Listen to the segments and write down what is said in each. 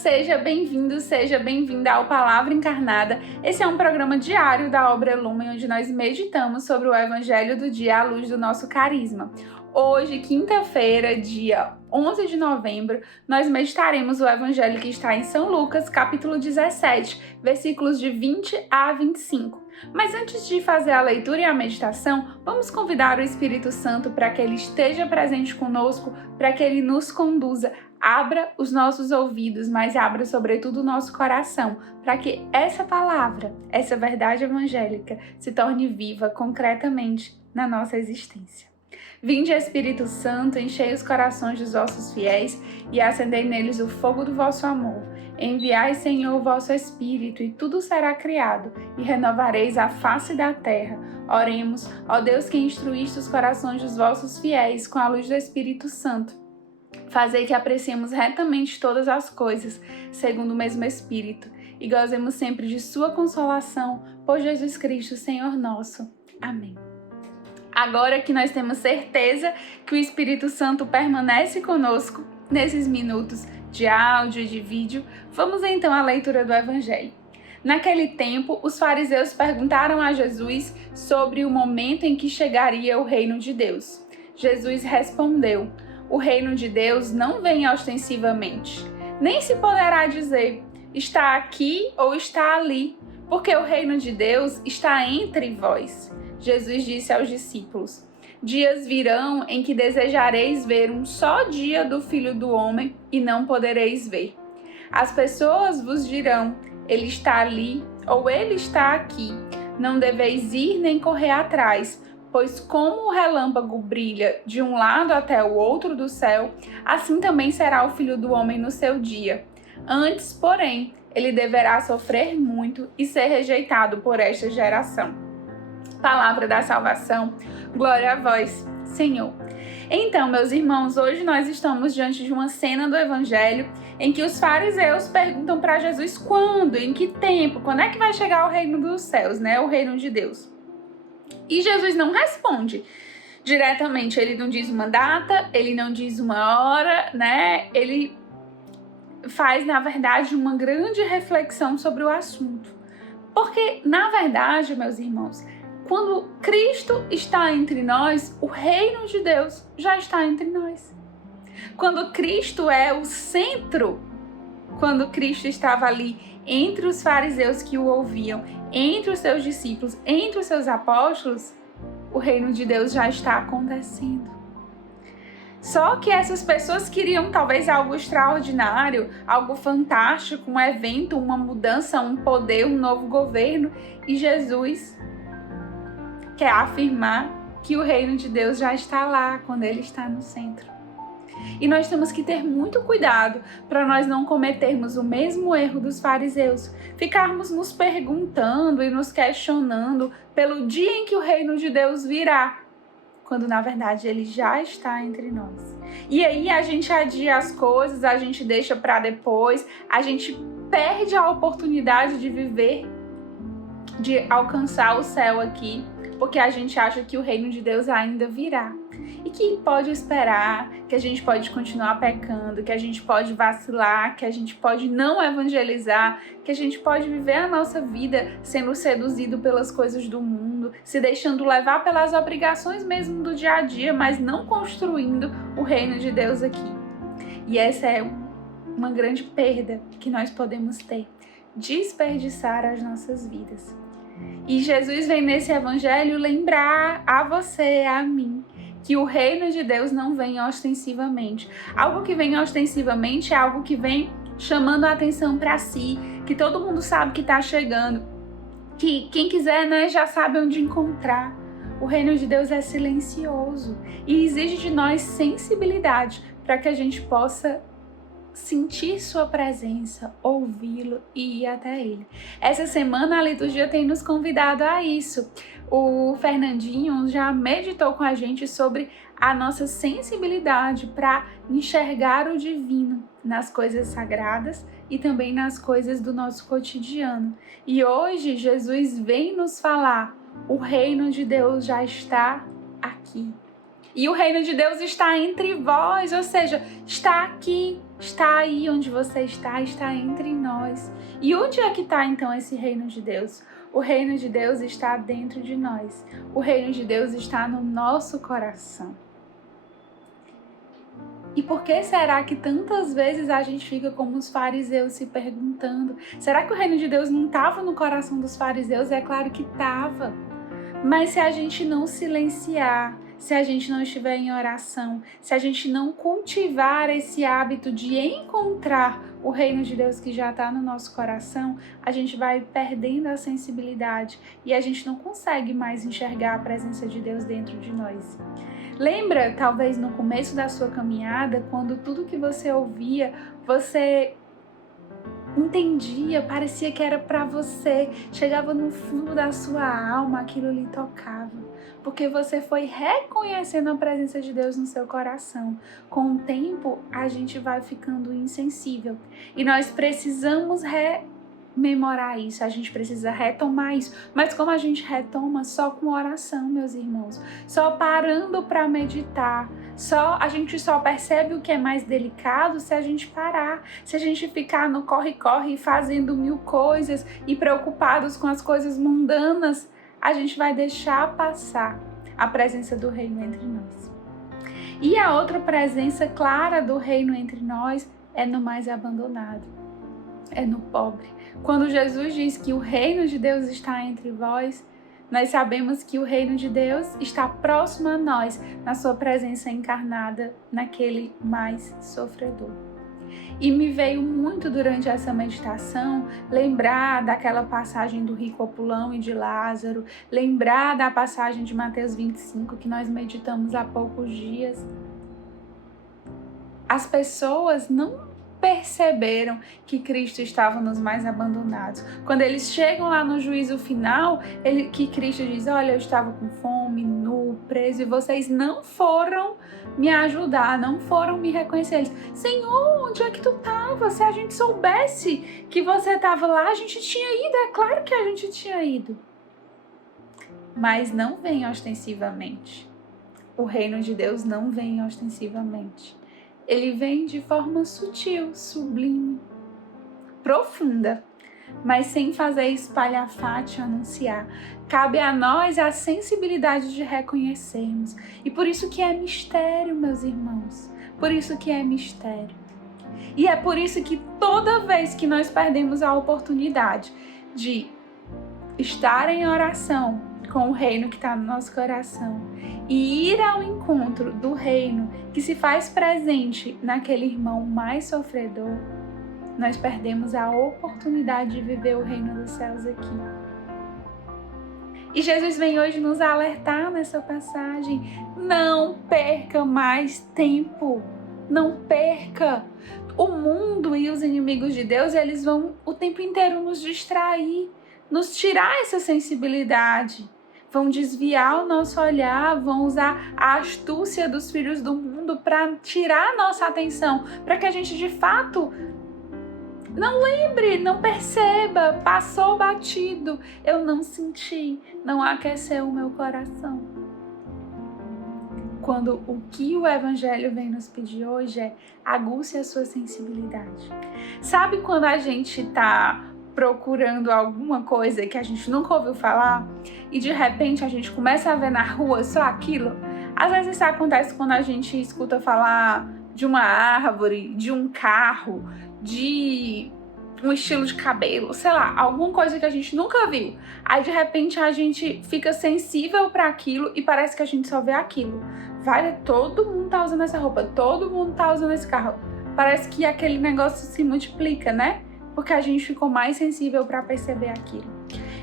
seja bem-vindo, seja bem-vinda ao Palavra Encarnada. Esse é um programa diário da Obra Lumen, onde nós meditamos sobre o Evangelho do dia à luz do nosso carisma. Hoje, quinta-feira, dia 11 de novembro, nós meditaremos o Evangelho que está em São Lucas, capítulo 17, versículos de 20 a 25. Mas antes de fazer a leitura e a meditação, vamos convidar o Espírito Santo para que ele esteja presente conosco, para que ele nos conduza. Abra os nossos ouvidos, mas abra sobretudo o nosso coração, para que essa palavra, essa verdade evangélica, se torne viva concretamente na nossa existência. Vinde, Espírito Santo, enchei os corações dos vossos fiéis e acendei neles o fogo do vosso amor. Enviai, Senhor, o vosso Espírito, e tudo será criado, e renovareis a face da terra. Oremos, ó Deus, que instruíste os corações dos vossos fiéis com a luz do Espírito Santo. Fazei que apreciemos retamente todas as coisas, segundo o mesmo Espírito, e gozemos sempre de sua consolação, por Jesus Cristo, Senhor nosso. Amém. Agora que nós temos certeza que o Espírito Santo permanece conosco nesses minutos de áudio e de vídeo, vamos então à leitura do Evangelho. Naquele tempo, os fariseus perguntaram a Jesus sobre o momento em que chegaria o reino de Deus. Jesus respondeu: o reino de Deus não vem ostensivamente, nem se poderá dizer, está aqui ou está ali, porque o reino de Deus está entre vós. Jesus disse aos discípulos: dias virão em que desejareis ver um só dia do Filho do Homem e não podereis ver. As pessoas vos dirão, ele está ali ou ele está aqui. Não deveis ir nem correr atrás, pois como o relâmpago brilha de um lado até o outro do céu, assim também será o Filho do Homem no seu dia. Antes, porém, ele deverá sofrer muito e ser rejeitado por esta geração. Palavra da salvação, glória a vós, Senhor. Então, meus irmãos, hoje nós estamos diante de uma cena do Evangelho em que os fariseus perguntam para Jesus quando, em que tempo, quando é que vai chegar o reino dos céus, né? O reino de Deus. E Jesus não responde diretamente, ele não diz uma data, ele não diz uma hora, né? Ele faz, na verdade, uma grande reflexão sobre o assunto. Porque, na verdade, meus irmãos, quando Cristo está entre nós, o reino de Deus já está entre nós. Quando Cristo é o centro, quando Cristo estava ali entre os fariseus que o ouviam, entre os seus discípulos, entre os seus apóstolos, o reino de Deus já está acontecendo. Só que essas pessoas queriam talvez algo extraordinário, algo fantástico, um evento, uma mudança, um poder, um novo governo, e Jesus quer afirmar que o reino de Deus já está lá, quando ele está no centro. E nós temos que ter muito cuidado para nós não cometermos o mesmo erro dos fariseus, ficarmos nos perguntando e nos questionando pelo dia em que o reino de Deus virá, quando na verdade ele já está entre nós. E aí a gente adia as coisas, a gente deixa para depois, a gente perde a oportunidade de viver, de alcançar o céu aqui, porque a gente acha que o reino de Deus ainda virá. E que pode esperar, que a gente pode continuar pecando, que a gente pode vacilar, que a gente pode não evangelizar, que a gente pode viver a nossa vida sendo seduzido pelas coisas do mundo, se deixando levar pelas obrigações mesmo do dia a dia, mas não construindo o reino de Deus aqui. E essa é uma grande perda que nós podemos ter, desperdiçar as nossas vidas. E Jesus vem nesse evangelho lembrar a você, a mim, que o reino de Deus não vem ostensivamente. Algo que vem ostensivamente é algo que vem chamando a atenção para si, que todo mundo sabe que está chegando, que quem quiser, né, já sabe onde encontrar. O reino de Deus é silencioso e exige de nós sensibilidade para que a gente possa sentir sua presença, ouvi-lo e ir até ele. Essa semana a liturgia tem nos convidado a isso. O Fernandinho já meditou com a gente sobre a nossa sensibilidade para enxergar o divino nas coisas sagradas e também nas coisas do nosso cotidiano. E hoje Jesus vem nos falar: o reino de Deus já está aqui. E o reino de Deus está entre vós, ou seja, está aqui. está aí onde você está entre nós. E onde é que está então esse reino de Deus? O reino de Deus está dentro de nós. O reino de Deus está no nosso coração. E por que será que tantas vezes a gente fica como os fariseus se perguntando: será que o reino de Deus não estava no coração dos fariseus? É claro que estava. Mas se a gente não silenciar, se a gente não estiver em oração, se a gente não cultivar esse hábito de encontrar o reino de Deus que já está no nosso coração, a gente vai perdendo a sensibilidade e a gente não consegue mais enxergar a presença de Deus dentro de nós. Lembra, talvez no começo da sua caminhada, quando tudo que você ouvia, você entendia, parecia que era para você, chegava no fundo da sua alma, aquilo lhe tocava, porque você foi reconhecendo a presença de Deus no seu coração. Com o tempo, a gente vai ficando insensível e nós precisamos rememorar isso, a gente precisa retomar isso, mas como a gente retoma? Só com oração, meus irmãos, só parando para meditar. A gente só percebe o que é mais delicado se a gente parar, se a gente ficar no corre-corre fazendo mil coisas e preocupados com as coisas mundanas, a gente vai deixar passar a presença do reino entre nós. E a outra presença clara do reino entre nós é no mais abandonado, é no pobre. Quando Jesus diz que o reino de Deus está entre vós, nós sabemos que o reino de Deus está próximo a nós, na sua presença encarnada, naquele mais sofredor. E me veio muito durante essa meditação lembrar daquela passagem do rico opulão e de Lázaro, lembrar da passagem de Mateus 25 que nós meditamos há poucos dias. As pessoas não perceberam que Cristo estava nos mais abandonados. Quando eles chegam lá no juízo final, que Cristo diz: olha, eu estava com fome, nu, preso, e vocês não foram me ajudar, não foram me reconhecer. Eles: Senhor, onde é que tu estava? Se a gente soubesse que você estava lá, a gente tinha ido. É claro que a gente tinha ido. Mas não vem ostensivamente. O reino de Deus não vem ostensivamente. Ele vem de forma sutil, sublime, profunda, mas sem fazer espalhafate anunciar. Cabe a nós a sensibilidade de reconhecermos. E por isso que é mistério, meus irmãos. Por isso que é mistério. E é por isso que toda vez que nós perdemos a oportunidade de estar em oração com o reino que está no nosso coração e ir ao encontro do reino que se faz presente naquele irmão mais sofredor, nós perdemos a oportunidade de viver o reino dos céus aqui. E Jesus vem hoje nos alertar nessa passagem: não perca mais tempo, não perca. O mundo e os inimigos de Deus, eles vão o tempo inteiro nos distrair, nos tirar essa sensibilidade. Vão desviar o nosso olhar, vão usar a astúcia dos filhos do mundo para tirar a nossa atenção, para que a gente de fato não lembre, não perceba, passou batido, eu não senti, não aqueceu o meu coração. Quando o que o Evangelho vem nos pedir hoje é: aguce a sua sensibilidade. Sabe quando a gente está procurando alguma coisa que a gente nunca ouviu falar e de repente a gente começa a ver na rua só aquilo? Às vezes isso acontece quando a gente escuta falar de uma árvore, de um carro, de um estilo de cabelo, sei lá, alguma coisa que a gente nunca viu. Aí de repente a gente fica sensível para aquilo e parece que a gente só vê aquilo. Todo mundo tá usando essa roupa, todo mundo tá usando esse carro. Parece que aquele negócio se multiplica, né? Porque a gente ficou mais sensível para perceber aquilo.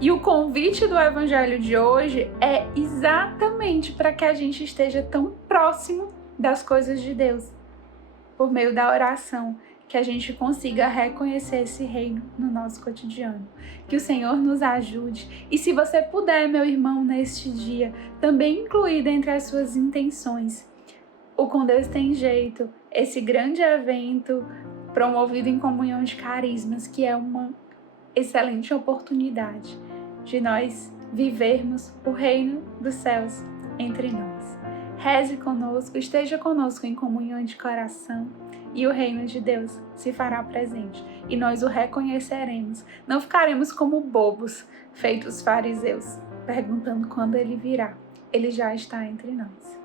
E o convite do Evangelho de hoje é exatamente para que a gente esteja tão próximo das coisas de Deus, por meio da oração, que a gente consiga reconhecer esse reino no nosso cotidiano. Que o Senhor nos ajude. E se você puder, meu irmão, neste dia, também incluir dentre as suas intenções o Com Deus Tem Jeito, esse grande evento promovido em comunhão de carismas, que é uma excelente oportunidade de nós vivermos o reino dos céus entre nós. Reze conosco, esteja conosco em comunhão de coração e o reino de Deus se fará presente e nós o reconheceremos. Não ficaremos como bobos, feitos fariseus, perguntando quando ele virá. Ele já está entre nós.